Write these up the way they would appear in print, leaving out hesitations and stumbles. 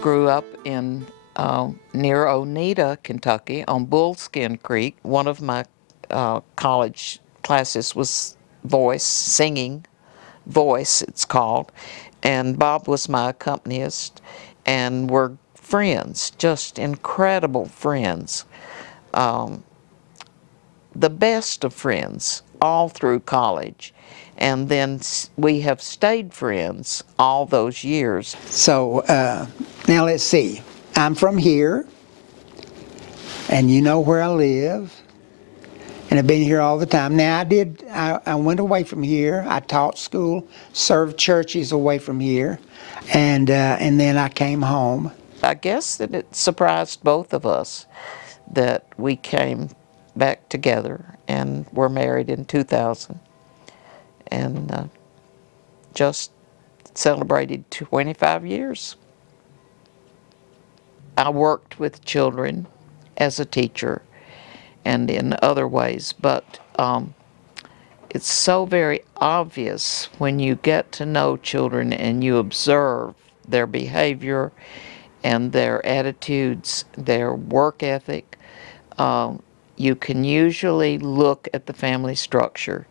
grew up in near Oneida, Kentucky, on Bullskin Creek. One of my college classes was singing voice, it's called, and Bob was my accompanist, and we're friends, just incredible friends, the best of friends all through college. And then we have stayed friends all those years. So now let's see. I'm from here, and you know where I live, and I've been here all the time. Now I went away from here. I taught school, served churches away from here, and then I came home. I guess that it surprised both of us that we came back together and were married in 2000 and just celebrated 25 years. I worked with children as a teacher and in other ways, but it's so very obvious when you get to know children and you observe their behavior and their attitudes, their work ethic. You can usually look at the family structure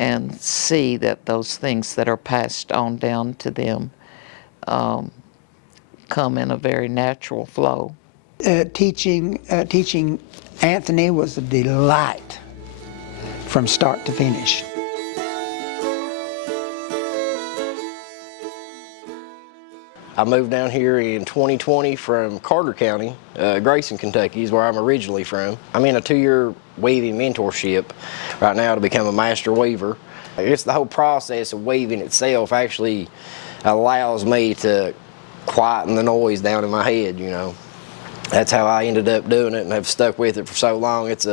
and see that those things that are passed on down to them come in a very natural flow. Teaching Anthony was a delight from start to finish. I moved down here in 2020 from Carter County. Grayson, Kentucky is where I'm originally from. I'm in a 2-year weaving mentorship right now to become a master weaver. I guess the whole process of weaving itself actually allows me to quieten the noise down in my head, you know. That's how I ended up doing it and have stuck with it for so long. It's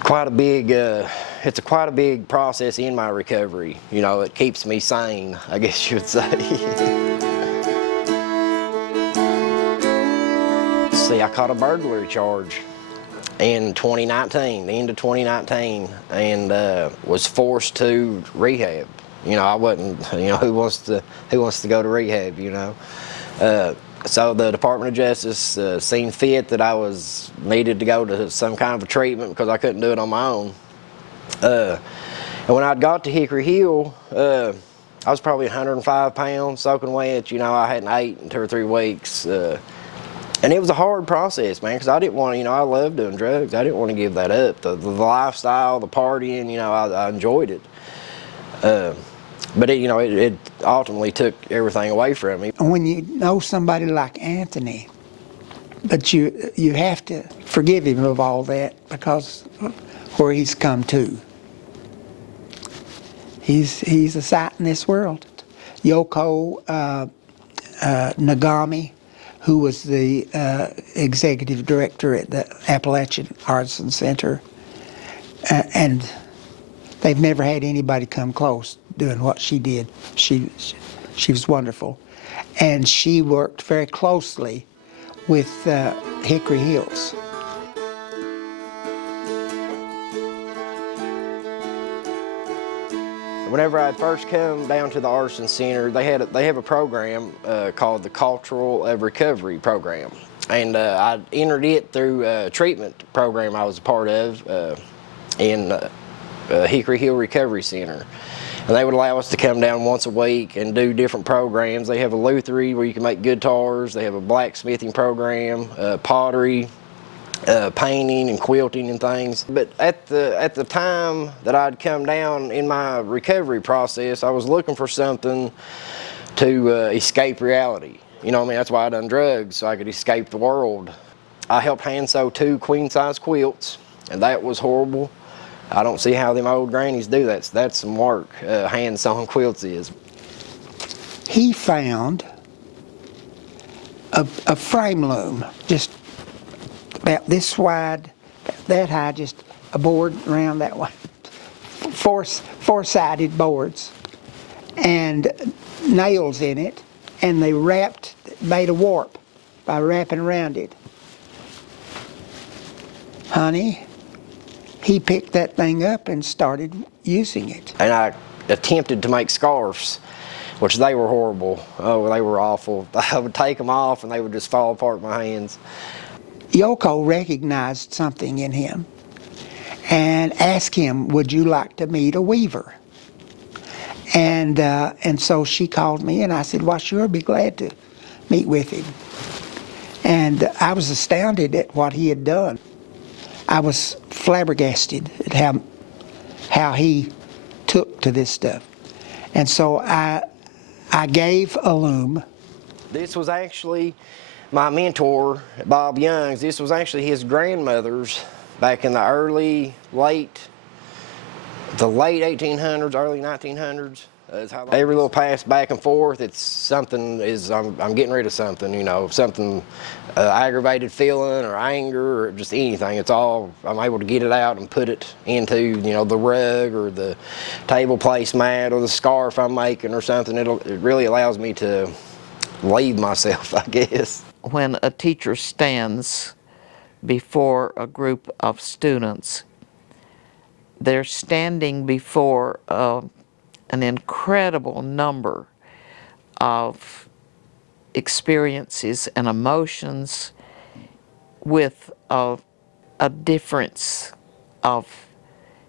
quite a big process in my recovery. You know, it keeps me sane, I guess you would say. See, I caught a burglary charge in 2019, the end of 2019, and was forced to rehab. You know, I wasn't, you know, who wants to go to rehab, you know? So the Department of Justice seen fit that I needed to go to some kind of a treatment because I couldn't do it on my own. And when I got to Hickory Hill, I was probably 105 pounds, soaking wet. You know, I hadn't ate in 2 or 3 weeks. And it was a hard process, man, because I didn't want to, you know, I love doing drugs. I didn't want to give that up. The lifestyle, the partying, you know, I enjoyed it. But it ultimately took everything away from me. When you know somebody like Anthony, but you have to forgive him of all that because where he's come to. He's a sight in this world. Yoko Nagami, who was the executive director at the Appalachian Artisan Center, and they've never had anybody come close doing what she did. She was wonderful, and she worked very closely with Hickory Hills. Whenever I first come down to the Artisan Center, they have a program called the Cultural Recovery Program, and I entered it through a treatment program I was a part of in Hickory Hill Recovery Center. And they would allow us to come down once a week and do different programs. They have a lutherie where you can make guitars. They have a blacksmithing program, pottery, painting and quilting and things. But at the time that I'd come down in my recovery process, I was looking for something to escape reality. You know what I mean? That's why I done drugs, so I could escape the world. I helped hand sew 2 queen-size quilts, and that was horrible. I don't see how them old grannies do that. So that's some work, hand sewing quilts is. He found a frame loom, just about this wide, that high, just a board around that way, four-sided boards, and nails in it, and they made a warp by wrapping around it. Honey, he picked that thing up and started using it. And I attempted to make scarves. which they were horrible. Oh, they were awful. I would take them off and they would just fall apart in my hands. Yoko recognized something in him and asked him, would you like to meet a weaver? And so she called me, and I said, well, sure, I'd be glad to meet with him. And I was astounded at what he had done. I was flabbergasted at how he took to this stuff. And so I gave a loom. This was actually my mentor, Bob Young's. This was actually his grandmother's back in the late 1800s, early 1900s. Every little pass back and forth, it's something I'm getting rid of something, you know, something aggravated feeling or anger or just anything. It's all, I'm able to get it out and put it into, you know, the rug or the table placemat or the scarf I'm making or something. It really allows me to leave myself, I guess. When a teacher stands before a group of students, they're standing before an incredible number of experiences and emotions with a difference of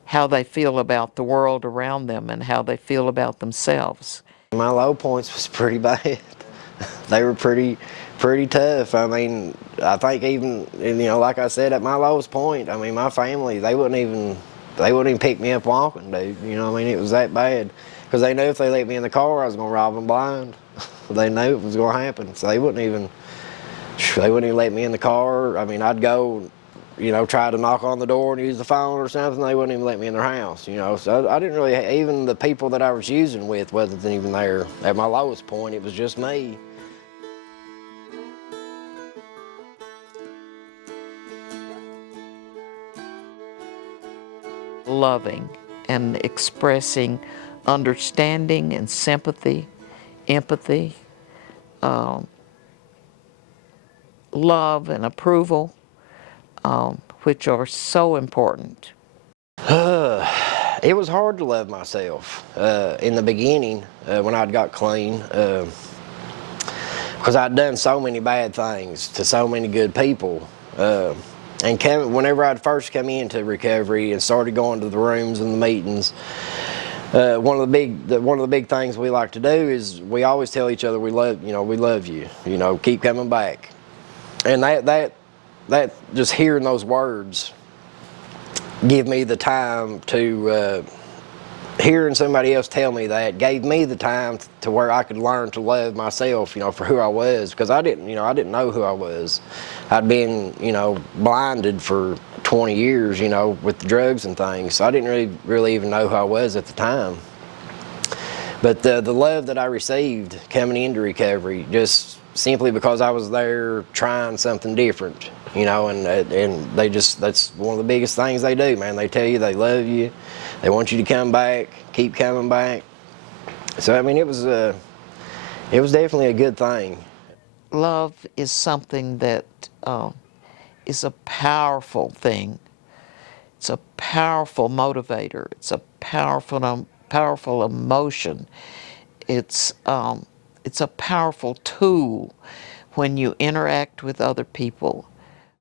how they feel about the world around them and how they feel about themselves. My low points was pretty bad. They were pretty tough. I mean, I think even, you know, like I said, at my lowest point, I mean, my family, they wouldn't even pick me up walking, dude. You know what I mean? It was that bad. Because they knew if they let me in the car, I was going to rob them blind. They knew it was going to happen. So they wouldn't even let me in the car. I mean, I'd go, you know, try to knock on the door and use the phone or something. They wouldn't even let me in their house, you know. So I didn't really, even the people that I was using with wasn't even there. At my lowest point, it was just me. Loving and expressing understanding and sympathy, empathy, love and approval, which are so important. It was hard to love myself in the beginning when I'd got clean, because I'd done so many bad things to so many good people. And whenever I'd first come into recovery and started going to the rooms and the meetings, one of the big things we like to do is we always tell each other we love you, you know, keep coming back. And that just hearing those words give me the time to hearing somebody else tell me that gave me the time to where I could learn to love myself, you know, for who I was, because I didn't know who I was. I'd been, you know, blinded for 20 years, you know, with drugs and things, so I didn't really even know who I was at the time. But the love that I received coming into recovery, just simply because I was there trying something different, you know, and that's one of the biggest things they do, man. They tell you they love you, they want you to come back, keep coming back. So I mean, it was definitely a good thing. Love is something that is a powerful thing. It's a powerful motivator. It's a powerful emotion. It's a powerful tool when you interact with other people.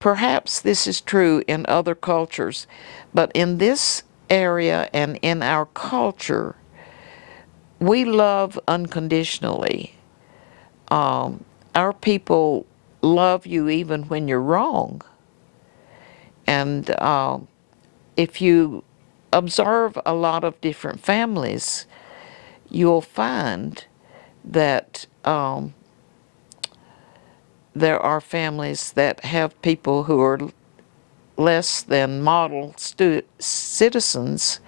Perhaps this is true in other cultures, but in this area and in our culture, we love unconditionally. Our people love you even when you're wrong. And if you observe a lot of different families, you'll find that there are families that have people who are less than model citizens,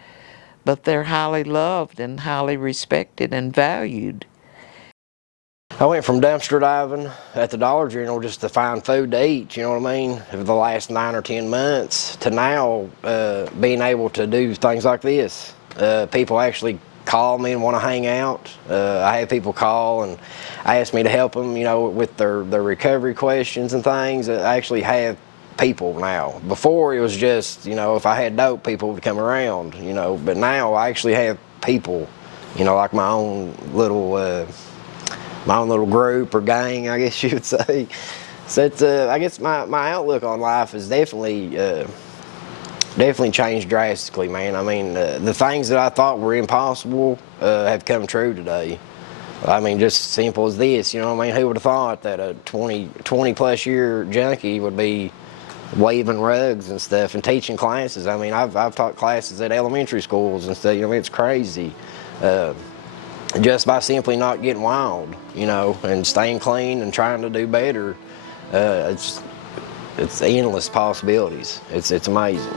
but they're highly loved and highly respected and valued. I went from dumpster diving at the Dollar General just to find food to eat, you know what I mean, for the last 9 or 10 months, to now being able to do things like this. People actually call me and want to hang out. I have people call and ask me to help them, you know, with their recovery questions and things. I actually have people now. Before it was just, you know, if I had dope, people would come around, you know, but now I actually have people you know, like my own little group or gang, I guess you would say. So it's, I guess my outlook on life has definitely changed drastically, man. I mean, the things that I thought were impossible have come true today. I mean, just simple as this, you know what I mean? Who would have thought that a 20 plus year junkie would be waving rugs and stuff and teaching classes? I mean, I've taught classes at elementary schools and stuff, you know, it's crazy. Just by simply not getting wild, you know, and staying clean and trying to do better. It's endless possibilities. It's amazing.